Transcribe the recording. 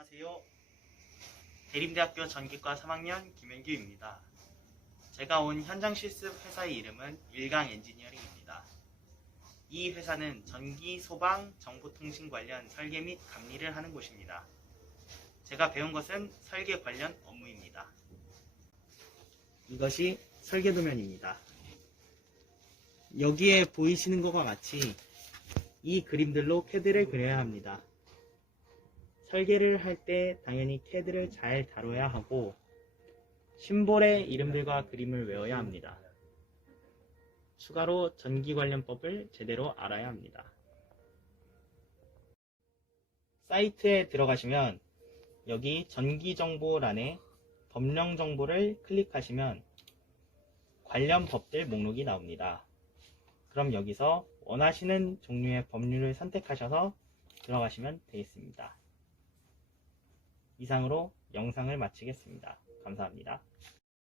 안녕하세요. 대림대학교 전기과 3학년 김현규입니다. 제가 온 현장 실습 회사의 이름은 일강 엔지니어링입니다. 이 회사는 전기, 소방, 정보통신 관련 설계 및 감리를 하는 곳입니다. 제가 배운 것은 설계 관련 업무입니다. 이것이 설계 도면입니다. 여기에 보이시는 것과 같이 이 그림들로 캐드를 그려야 합니다. 설계를 할 때 당연히 캐드를 잘 다뤄야 하고 심볼의 이름들과 그림을 외워야 합니다. 추가로 전기 관련법을 제대로 알아야 합니다. 사이트에 들어가시면 여기 전기 정보란에 법령 정보를 클릭하시면 관련 법들 목록이 나옵니다. 그럼 여기서 원하시는 종류의 법률을 선택하셔서 들어가시면 되겠습니다. 이상으로 영상을 마치겠습니다. 감사합니다.